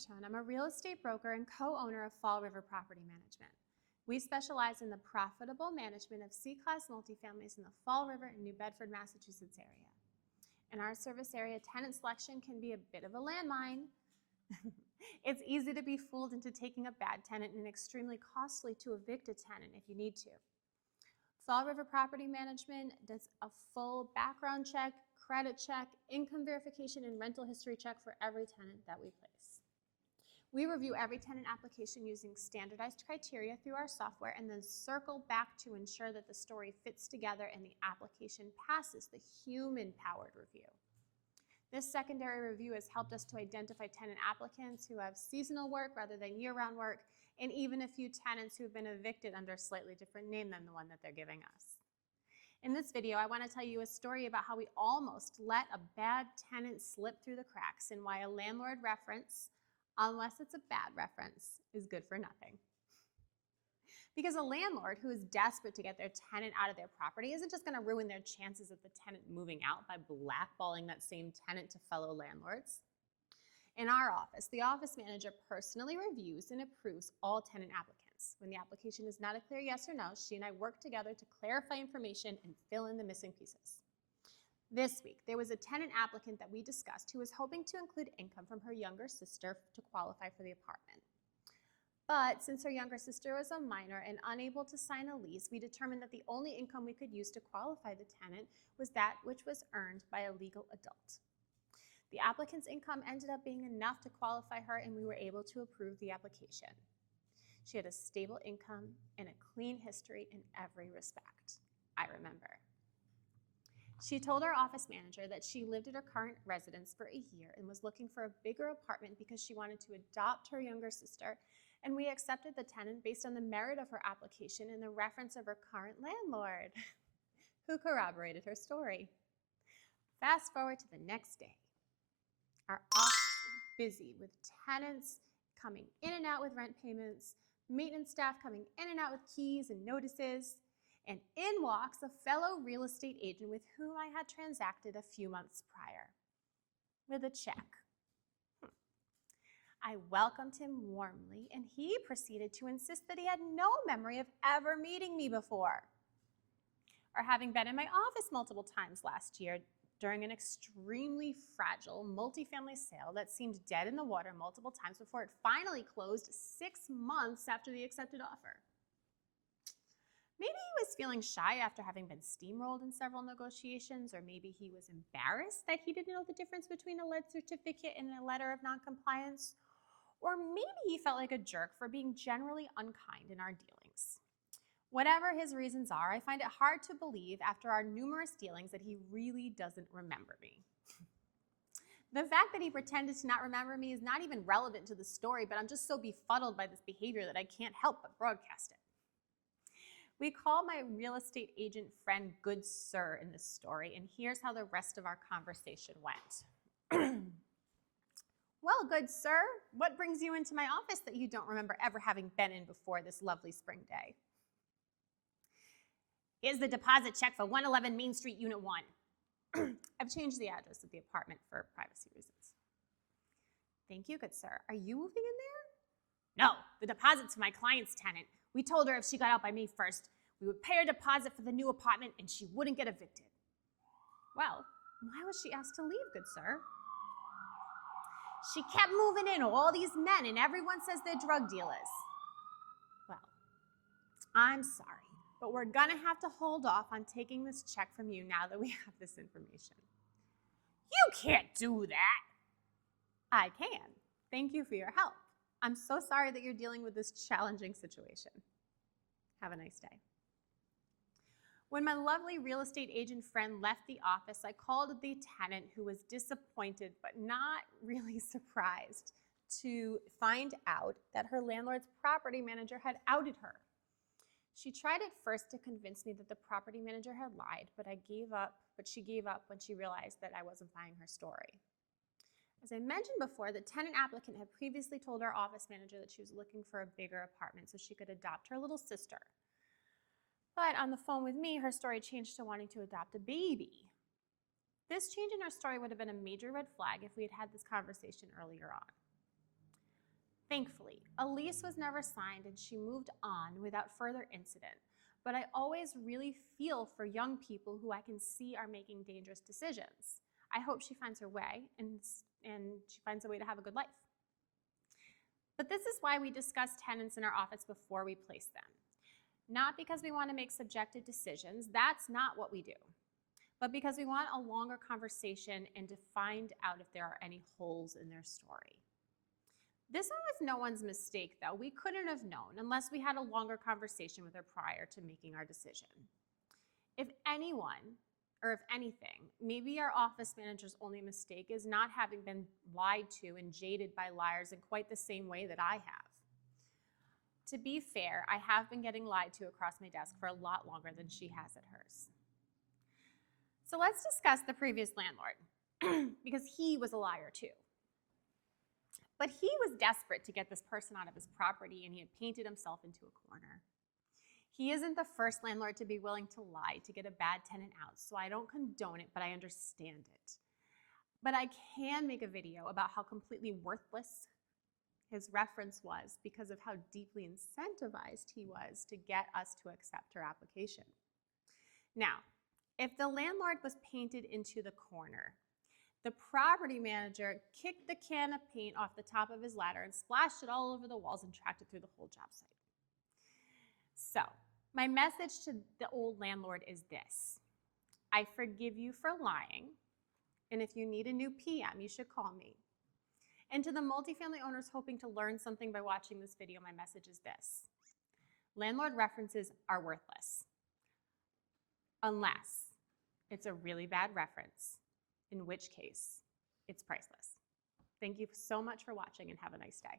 Pachon. I'm a real estate broker and co-owner of Fall River Property Management. We specialize in the profitable management of C-class multifamilies in the Fall River and New Bedford, Massachusetts area. In our service area, tenant selection can be a bit of a landmine. It's easy to be fooled into taking a bad tenant and extremely costly to evict a tenant if you need to. Fall River Property Management does a full background check, credit check, income verification, and rental history check for every tenant that we place. We review every tenant application using standardized criteria through our software and then circle back to ensure that the story fits together and the application passes the human-powered review. This secondary review has helped us to identify tenant applicants who have seasonal work rather than year-round work, and even a few tenants who have been evicted under a slightly different name than the one that they're giving us. In this video, I want to tell you a story about how we almost let a bad tenant slip through the cracks and why a landlord reference, unless it's a bad reference, is good for nothing. Because a landlord who is desperate to get their tenant out of their property isn't just going to ruin their chances of the tenant moving out by blackballing that same tenant to fellow landlords. In our office, the office manager personally reviews and approves all tenant applicants. When the application is not a clear yes or no, she and I work together to clarify information and fill in the missing pieces. This week, there was a tenant applicant that we discussed who was hoping to include income from her younger sister to qualify for the apartment. But since her younger sister was a minor and unable to sign a lease, we determined that the only income we could use to qualify the tenant was that which was earned by a legal adult. The applicant's income ended up being enough to qualify her, and we were able to approve the application. She had a stable income and a clean history in every respect. I remember. She told our office manager that she lived at her current residence for a year and was looking for a bigger apartment because she wanted to adopt her younger sister, and we accepted the tenant based on the merit of her application and the reference of her current landlord, who corroborated her story. Fast forward to the next day. Our office is busy with tenants coming in and out with rent payments, maintenance staff coming in and out with keys and notices, and in walks a fellow real estate agent with whom I had transacted a few months prior with a check. I welcomed him warmly, and he proceeded to insist that he had no memory of ever meeting me before or having been in my office multiple times last year during an extremely fragile multifamily sale that seemed dead in the water multiple times before it finally closed 6 months after the accepted offer. Maybe he was feeling shy after having been steamrolled in several negotiations, or maybe he was embarrassed that he didn't know the difference between a lead certificate and a letter of noncompliance, or maybe he felt like a jerk for being generally unkind in our dealings. Whatever his reasons are, I find it hard to believe after our numerous dealings that he really doesn't remember me. The fact that he pretended to not remember me is not even relevant to the story, but I'm just so befuddled by this behavior that I can't help but broadcast it. We call my real estate agent friend Good Sir in this story, and here's how the rest of our conversation went. Well, good sir, what brings you into my office that you don't remember ever having been in before this lovely spring day? Here's the deposit check for 111 Main Street, Unit 1. I've changed the address of the apartment for privacy reasons. Thank you, good sir. Are you moving in there? No, the deposit's for my client's tenant. We told her if she got out by May 1st, we would pay her deposit for the new apartment and she wouldn't get evicted. Well, why was she asked to leave, good sir? She kept moving in all these men and everyone says they're drug dealers. Well, I'm sorry, but we're gonna have to hold off on taking this check from you now that we have this information. You can't do that. I can. Thank you for your help. I'm so sorry that you're dealing with this challenging situation. Have a nice day. When my lovely real estate agent friend left the office, I called the tenant, who was disappointed but not really surprised to find out that her landlord's property manager had outed her. She tried at first to convince me that the property manager had lied, but she gave up when she realized that I wasn't buying her story. As I mentioned before, the tenant applicant had previously told our office manager that she was looking for a bigger apartment so she could adopt her little sister. But on the phone with me, her story changed to wanting to adopt a baby. This change in her story would have been a major red flag if we had had this conversation earlier on. Thankfully, a lease was never signed and she moved on without further incident. But I always really feel for young people who I can see are making dangerous decisions. I hope she finds her way and she finds a way to have a good life. But this is why we discuss tenants in our office before we place them. Not because we want to make subjective decisions, that's not what we do, but because we want a longer conversation and to find out if there are any holes in their story. This one was no one's mistake, though. We couldn't have known unless we had a longer conversation with her prior to making our decision. If anyone, or if anything, maybe our office manager's only mistake is not having been lied to and jaded by liars in quite the same way that I have. To be fair, I have been getting lied to across my desk for a lot longer than she has at hers. So let's discuss the previous landlord, because he was a liar too. But he was desperate to get this person out of his property, and he had painted himself into a corner. He isn't the first landlord to be willing to lie to get a bad tenant out, so I don't condone it, but I understand it. But I can make a video about how completely worthless his reference was because of how deeply incentivized he was to get us to accept her application. Now, if the landlord was painted into the corner, the property manager kicked the can of paint off the top of his ladder and splashed it all over the walls and tracked it through the whole job site. So, my message to the old landlord is this. I forgive you for lying, and if you need a new PM, you should call me. And to the multifamily owners hoping to learn something by watching this video, my message is this. Landlord references are worthless, unless it's a really bad reference, in which case it's priceless. Thank you so much for watching and have a nice day.